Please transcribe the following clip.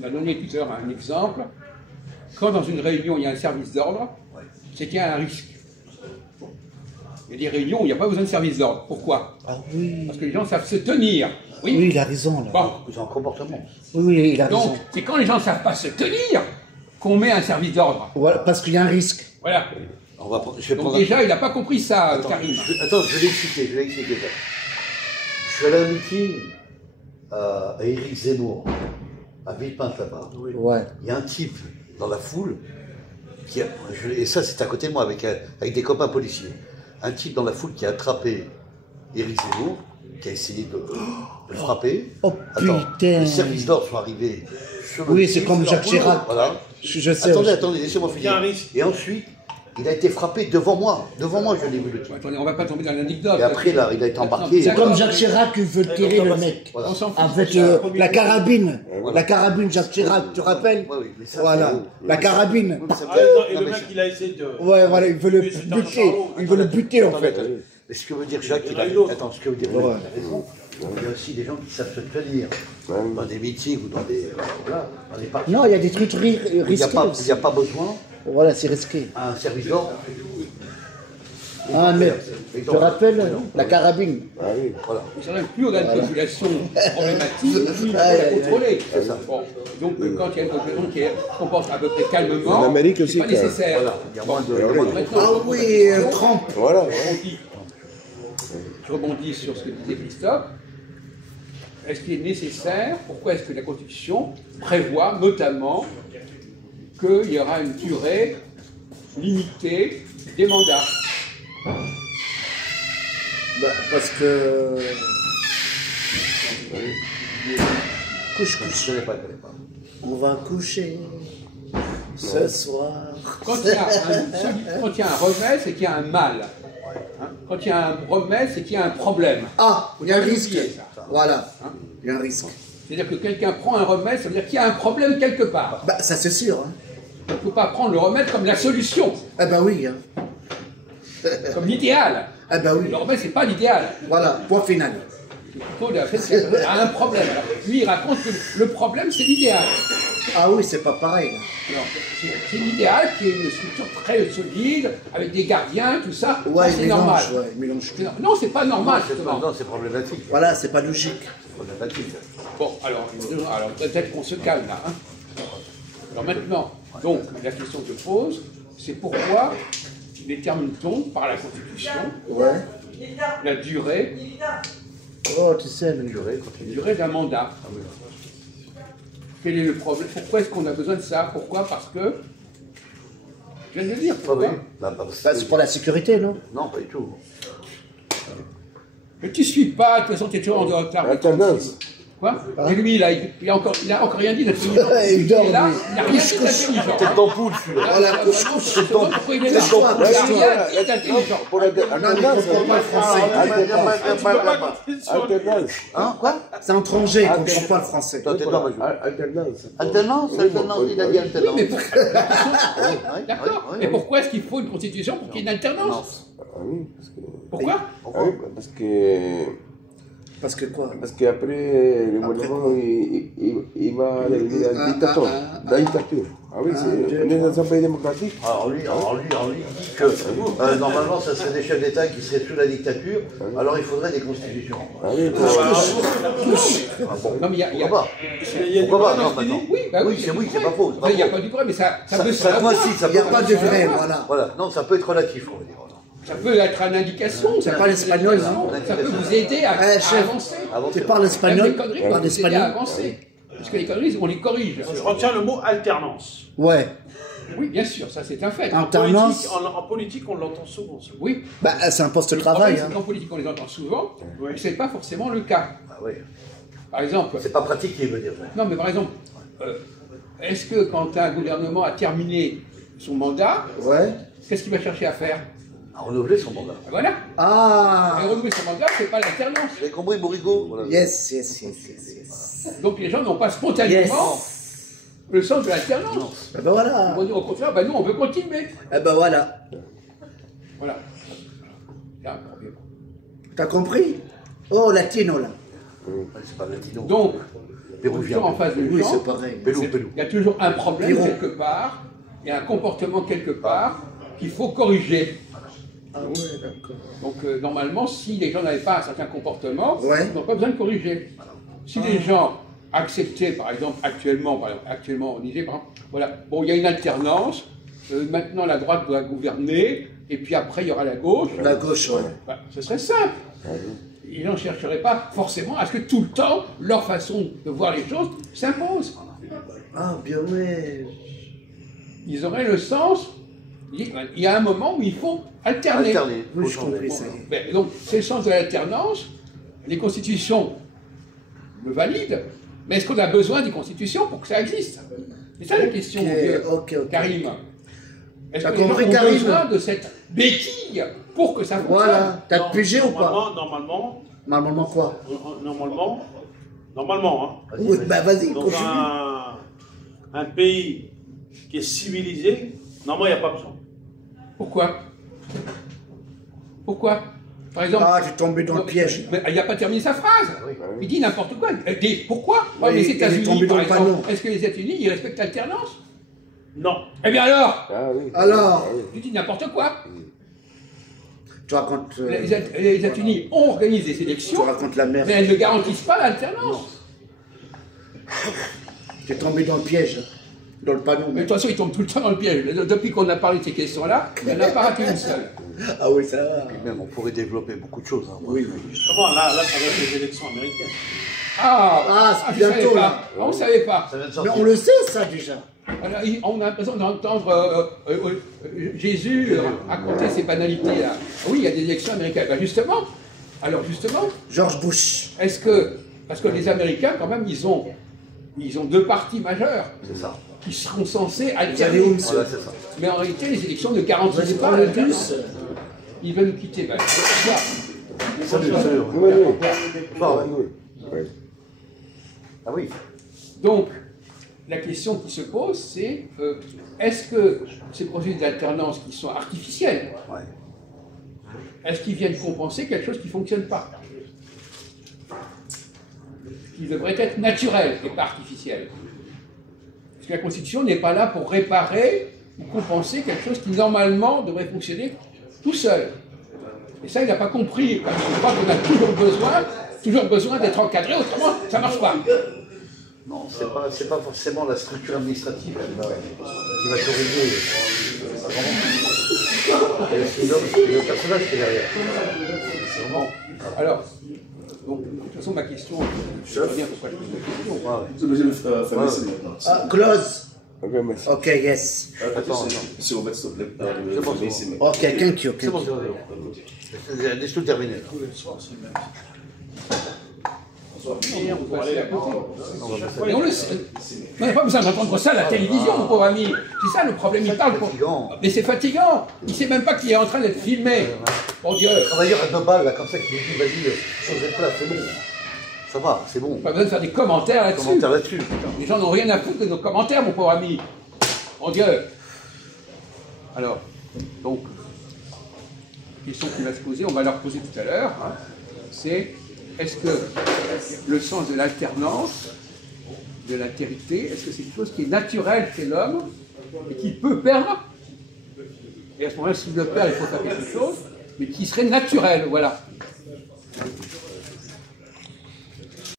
On a donné tout à l'heure un exemple. Quand dans une réunion, il y a un service d'ordre, c'est qu'il y a un risque. Il y a des réunions où il n'y a pas besoin de service d'ordre. Pourquoi? Ah oui. Parce que les gens savent se tenir. Oui, il a raison là. Bon. Ils ont un comportement. Oui, il a raison. Donc, c'est quand les gens ne savent pas se tenir qu'on met un service d'ordre. Voilà, parce qu'il y a un risque. Voilà. Je vais Donc prendre déjà, il n'a pas compris ça, Karim. je vais l'expliquer. Je suis allé à un meeting à Éric Zemmour, à Villepinte là-bas. Ouais. Il y a un type dans la foule, et ça c'est à côté de moi, avec des copains policiers. Un type dans la foule qui a attrapé Éric Zemmour, qui a essayé de le frapper. Oh Attends, putain. les services d'ordre sont arrivés. Oui, c'est comme Jacques Chirac. Voilà. Je sais. Attendez, laissez-moi finir. Et ensuite, il a été frappé devant moi. Devant moi, je l'ai vu le type. Attendez, on ne va pas tomber dans l'anecdote. Et après, là, il a été embarqué. C'est comme Jacques Chirac qui veut tirer le mec. Voilà. On s'en fout. Avec la carabine. La carabine, Jacques Chirac, tu te rappelles? Oui, mais ça, Voilà. La carabine. Et le mec, il a essayé de... Ouais, voilà, il veut le buter. Il veut le buter en fait. Mais ce que veut dire Jacques, il a attends, ce que veut dire Jacques, il a raison. Il y a aussi des gens qui savent se tenir dans des meetings ou dans des voilà, dans des parties. Non, il y a des trucs risqués. Il n'y a pas besoin Voilà, c'est risqué. à un service d'ordre. Ah, mais je te rappelle la carabine. Ah oui, voilà. C'est vrai que plus on a une population problématique, plus il faut la contrôler. Bon. Donc quand il y a une population qui se comporte à peu près calmement, En Amérique c'est aussi, pas nécessaire. Voilà. Il y a moins de. Maintenant, Ah oui, Trump. Voilà. Je rebondis sur ce que disait Christophe. Est-ce qu'il est nécessaire? Pourquoi est-ce que la Constitution prévoit notamment qu'il y aura une durée limitée des mandats? Bah, parce que. Couche. Je ne connais pas. On va coucher ce soir. Quand il y a un remède, c'est qu'il y a un mal. Hein? Quand il y a un remède, c'est qu'il y a un problème. Ah, il y a un risque. oublier ça. Voilà. Hein? Il y a un risque. C'est-à-dire que quelqu'un prend un remède, ça veut dire qu'il y a un problème quelque part. Bah, ça c'est sûr. Hein. On ne peut pas prendre le remède comme la solution, Eh ben oui. Hein. comme l'idéal. Eh ben oui. Le remède, c'est pas l'idéal. Voilà, point final. Il y a un problème. Alors, lui, il raconte que le problème, c'est l'idéal. Ah oui, c'est pas pareil. Là. Alors, c'est l'idéal qui est une structure très solide, avec des gardiens, tout ça. Ouais, Ça, c'est mélange, normal. ouais, mélange. Non, c'est pas normal, justement. Non, c'est problématique. Voilà, c'est pas logique. C'est problématique. Bon, alors peut-être qu'on se calme là. Hein. Alors maintenant, donc, la question que je pose, c'est pourquoi détermine-t-on par la Constitution Ouais. la durée Oh, tu sais, le durée d'un mandat? Quel est le problème? Pourquoi est-ce qu'on a besoin de ça? Pourquoi? Parce que, je viens de le dire, Ah pourquoi? oui. Bah, Bah, c'est pour la sécurité, non? non, pas du tout. Mais tu suis pas, de toute façon, tu es toujours en dehors de ta Alternance. Quoi? Et lui, il a encore rien dit d'intelligent. Il dort, est là, lui. il n'a rien dit d'intelligent. Tête d'ampoule, celui-là. Voilà, Pourquoi il est là? Il n'a rien dit d'intelligent. Pour la Non, mais il comprend pas le français. Alternance. Hein, quoi? C'est un étranger, il comprend pas le français. Toi, t'es dans ma joue. Alternance. Alternance, il a dit alternance. Mais d'accord. Et pourquoi est-ce qu'il faut une constitution pour qu'il y ait une alternance? Ah oui, parce que... Pourquoi? Ah oui, Parce que quoi? parce qu'après, le gouvernement, il va devenir un dictateur. La dictature. Ah oui, on est dans un pays démocratique. Alors lui, il dit que normalement, ça serait des chefs d'État qui seraient sous la dictature, alors il faudrait des constitutions. Ah oui, Ah bon, Non, mais il y a. pourquoi pas? Pourquoi pas? Non, maintenant. Oui, bah oui, c'est pas faux. Il n'y a pas du vrai, mais ça peut se Ça savoir. coïncide, ça Il n'y a peut pas de vrai, voilà. Voilà, non, ça peut être relatif, on va dire. Ça peut être une indication. Ça pas peut être l'espagnol, une indication, hein. ça peut vous aider à chef. avancer. Tu parles Même espagnol? les conneries Parle peuvent vous aider à espagnol? avancer. Parce que les conneries, on les corrige. Je retiens le mot alternance. Ouais. Oui, bien sûr, ça c'est un fait. Alternance. En politique, on l'entend souvent. Ce mot. Oui. Bah, c'est un poste de Le travail. problème, c'est qu'en politique, on les entend souvent, mais ce n'est pas forcément le cas. Ah oui. Par exemple, C'est pas pratiqué, veut dire. non, mais par exemple, est-ce que quand un gouvernement a terminé son mandat, Ouais. qu'est-ce qu'il va chercher à faire? À renouveler son mandat. Voilà. Ah. Et renouveler son mandat, c'est pas l'alternance. Vous avez compris, Bourrigo? Voilà. Yes. Donc les gens n'ont pas spontanément le sens de l'alternance. Eh ben voilà. Ils vont dire au contraire, ben nous on veut continuer. Eh ben voilà. Voilà. C'est un problème. T'as compris? Oh, latino, là. C'est pas latino. Donc, Péruvien. toujours en face de Oui, gens. c'est pareil. Pélou, C'est- Pélou. Il y a toujours un problème Piron. quelque part, il y a un comportement quelque part qu'il faut corriger. Ah ouais, d'accord. Donc normalement, si les gens n'avaient pas un certain comportement, Ouais. ils n'ont pas besoin de corriger. Si les gens acceptaient, par exemple, actuellement au Niger, par exemple, voilà, bon, il y a une alternance, maintenant la droite doit gouverner, et puis après il y aura la gauche. La gauche, ouais. Bah, ce serait simple. Les gens ne chercheraient pas forcément à ce que tout le temps, leur façon de voir les choses s'impose. Ah, bien ouais. Ils auraient le sens, il y a un moment où il faut alterner. Alterné. Oui, faut je changer. comprends. Ça y est. Ben, donc, c'est le sens de l'alternance. Les constitutions le valident, mais est-ce qu'on a besoin des constitutions pour que ça existe? C'est ça la question, mon vieux Ok. Karim. Est-ce T'as que les gens compris, ont Karim? besoin de cette béquille pour que ça fonctionne? Voilà. T'as Non, pigé ou pas? Normalement, Normalement quoi? normalement, hein, Oui, bah vas-y, dans continue. un pays qui est civilisé, normalement, il n'y a pas besoin. Pourquoi? Pourquoi? Par exemple, Ah, tu es tombé dans le piège. mais il n'a pas terminé sa phrase. Il dit n'importe quoi. Il dit, pourquoi? Oui, Les il est États-Unis, tombé dans par le panneau. exemple, est-ce que les États-Unis, ils respectent l'alternance? Non. Eh bien alors, Ah oui. Alors, Ah oui. tu dis n'importe quoi. tu racontes, Les États-Unis ont organisé des tu élections, racontes la merde. mais elles ne garantissent pas l'alternance. Tu es tombé dans le piège. Dans le panneau. Mais de toute façon, ils tombent tout le temps dans le piège. Depuis qu'on a parlé de ces questions-là, il n'y en a pas raté une seule. Ah oui, ça va. Puis même, on pourrait développer beaucoup de choses. Hein. Oui. Justement, là, ça va être les élections américaines. Ah, c'est je ne savais bientôt, pas. là. On ne savait pas. Ça vient de Mais sortir. on le sait, ça, déjà. Alors, on a l'impression d'entendre Jésus raconter ses banalités là. Oui, il y a des élections américaines. Ben justement, George Bush. est-ce que, parce que les Américains, quand même, ils ont deux partis majeurs C'est ça. qui seront censés Vous allez alterner. où, monsieur? Voilà, c'est ça. Mais en réalité, les élections ne Vous garantissent allez pas prendre le l'alternance. bus? Ils veulent nous quitter. Ben, voilà. Salut. Oui, oui. Ah ouais. Oui, oui. Ah oui. Donc, la question qui se pose, c'est est-ce que ces processus d'alternance qui sont artificiels, Ouais. est-ce qu'ils viennent compenser quelque chose qui ne fonctionne pas? Qui devrait être naturel et pas artificiel. Parce que la Constitution n'est pas là pour réparer ou compenser quelque chose qui normalement devrait fonctionner tout seul. Et ça, il n'a pas compris. Je crois qu'on a toujours besoin d'être encadré, autrement ça ne marche pas. Non, c'est pas forcément la structure administrative qui va corriger. C'est le personnage qui est derrière. C'est vraiment. Alors, donc, de toute façon, ma question, je reviens pourquoi je pose la question. Ouais. Ah, close. Ok, merci. Ok, yes. Attends, Monsieur Robert, s'il te plaît. C'est bon, c'est bon. Ok, thank you. C'est bon, c'est bon. Laisse tout terminer. Et on peut aller à côté. Mais on le sait. On n'a pas besoin d'entendre ça à la télévision, mon pauvre ami. C'est ça le problème, il parle pour... Fatigant. Mais c'est fatigant. Il ne sait même pas qu'il est en train d'être filmé. Mon Dieu. Le travailleur à 2 balles, là, comme ça, qui lui dit, vas-y, changez de place, c'est bon. Ça va, c'est bon. Pas besoin de faire des commentaires là-dessus. Commentaire là-dessus. Les gens n'ont rien à foutre de nos commentaires, mon pauvre ami. Mon Dieu. Alors, donc, la question qui va se poser, on va leur poser tout à l'heure, hein, c'est est-ce que le sens de l'alternance, de l'altérité, est-ce que c'est quelque chose qui est naturel chez l'homme et qui peut perdre? Et à ce moment-là, s'il le perd, il faut faire quelque chose, mais qui serait naturel, voilà.